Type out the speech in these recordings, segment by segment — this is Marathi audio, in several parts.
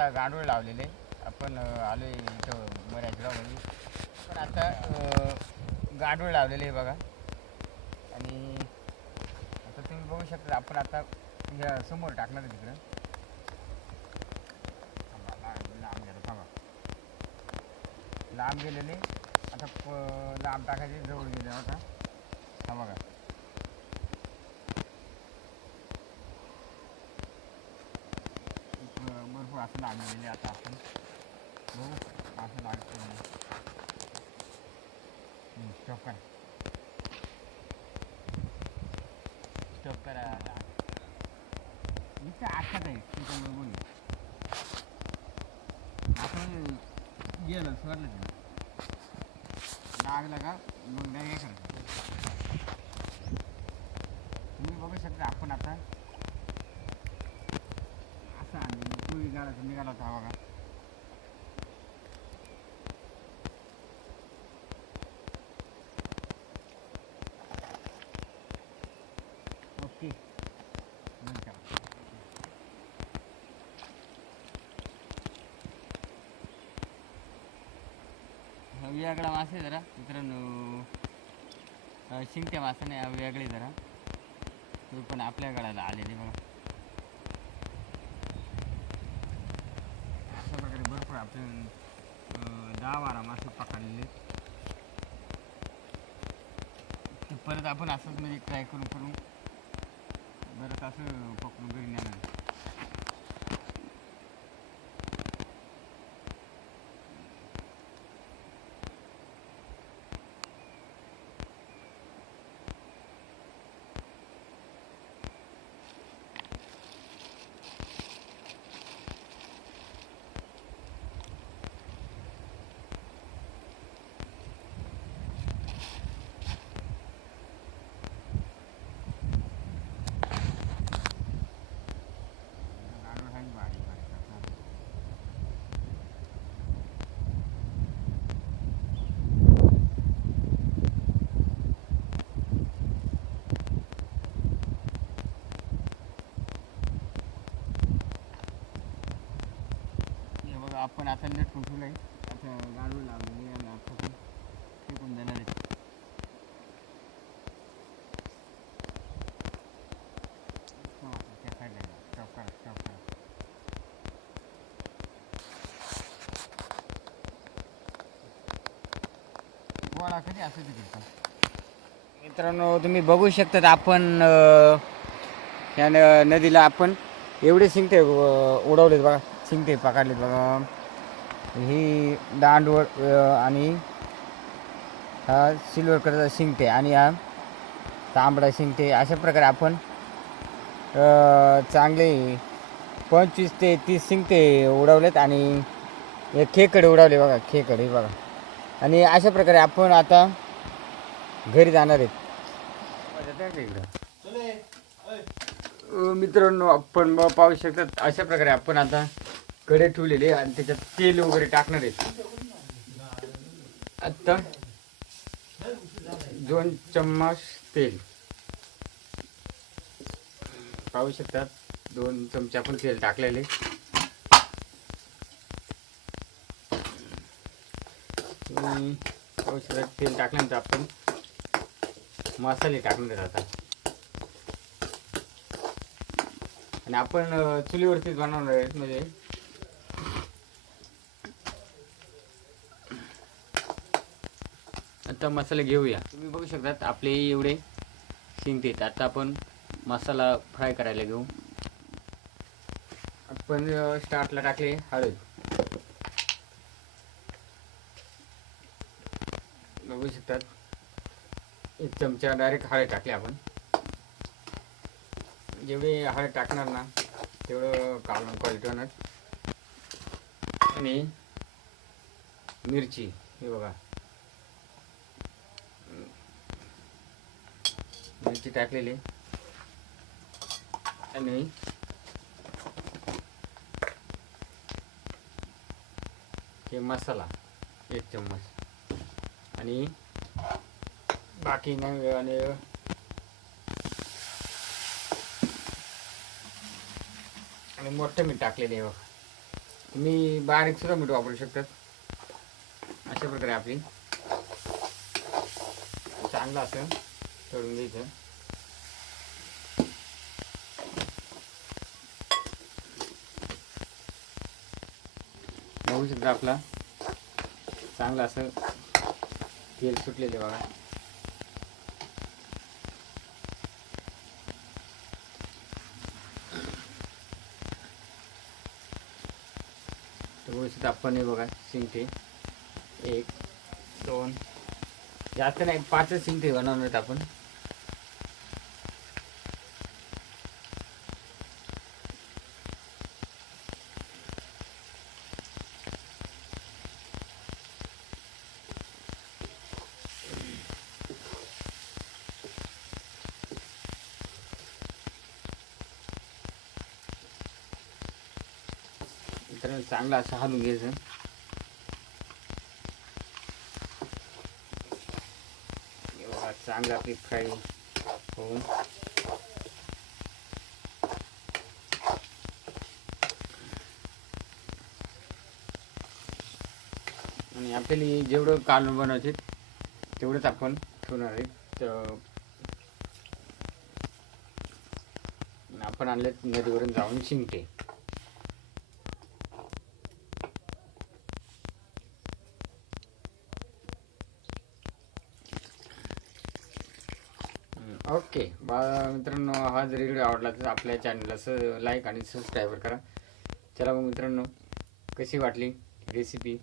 आता गांडूळ लावलेले. आपण आलो आहे इथं मराठवाडामध्ये पण आता गांडूळ लावलेले आहे बघा. आणि आता तुम्ही बघू शकता आपण आता ह्या समोर टाकणार आहे तिकडं. लांब गेलं थांबा. लांब गेलेले. आता लांब टाकायचे जवळ गेले आता हा बघा इथं भरपूर असं लागलेले आता आपण. बघू. असं लागतं स्टॉप करा. स्टॉप करा इथं आखात आहे. त्याच्यामुळे बोलू. आपण गेलं सोडलं ते लागलं का? मग नाही हे करायचं तुम्ही बघू शकता आपण आता असं आणि तुम्ही निघाला निघाला होता हा बघा ओके बंद करा हा वेगळा मासा आहे जरा. मित्रांनो शिंगट्या मासा नाही वेगळे जरा. तो पण आपल्या गळाला आलेले बघा. अशा प्रकारे भरपूर आपण दहा बारा मासे पकडलेले परत आपण असंच म्हणजे ट्राय करून करून बरंच असं पकडून घरी नेणार आहे. गाडवा आहे बारीक बारीक असा. हे बघा आपण आता लटकून आहे आता गाडू लावलेली आहे आणि फेकून देणार आहे कधी असं तिकडचा मित्रांनो तुम्ही बघू शकतात आपण अं, या नदीला आपण एवढे शिंगते उडवलेत बघा. शिंगते पकडलेत बघा. ही दांडवळ आणि हा सिल्वर कलरचा शिंगटे आणि हा तांबडा शिंगटे अशा प्रकारे आपण चांगले पंचवीस ते तीस शिंगटे उडवलेत आणि एक खेकडे उडवले बघा खेकडे बघा. आणि अशा प्रकारे आपण आता घरी जाणार आहेत. मित्रांनो आपण पाहू शकतात अशा प्रकारे आपण आता कडे ठेवलेले आणि त्याच्यात तेल वगैरे टाकणार आहेत आता दोन चम्मच तेल. पाहू शकतात दोन चमचे आपण तेल टाकलेले. पाहू शकतात तेल टाकल्यानंतर आपण मसाले टाकणार आता. आणि आपण चुलीवरतीच बनवणार आहेत म्हणजे आता मसाले घेऊया? तुम्ही बघू शकतात आपले एवढे शिंगतेत आता आपण मसाला फ्राय करायला घेऊ. आपण स्टार्टला टाकले हळद. बघू शकतात एक चमचा डायरेक्ट हळद टाकले आपण. जेवढे हळद टाकणार ना तेवढं काढून क्वालिटी होणार. आणि मिरची हे बघा. मिरची टाकलेली. आणि हे मसाला एक चम्मच. आणि बाकी नाही आणि आणि मोठं मीठ टाकलेले आहे बघा. तुम्ही बारीक सुद्धा मीठ वापरू शकतात अशा प्रकारे आपली चांगलं असं तळून घ्यायचं. बघू शकता आपला. चांगलं असं तेल सुटलेलं बघा. तर बघू शकता आपण हे बघा शिंगटे. एक दोन. जास्त नाही पाचच शिंगटे बनवणार आहेत आपण तर चांगला असं हलून घ्यायचं. चांगला आपली फ्राय होऊन. आणि आपल्याला जेवढं कालून बनवायचे तेवढंच आपण ठेवणार आहे. तर आपण आणले नदीवरून जाऊन शिंकते ओके. बा मित्रांनो हा जर व्हिडिओ आवडला तर आपल्या चॅनलला लाईक आणि सबस्क्राईबर करा. चला मग मित्रांनो कशी वाटली रेसिपी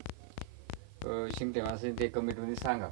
शिंगते मासे ते कमेंटमध्ये सांगा.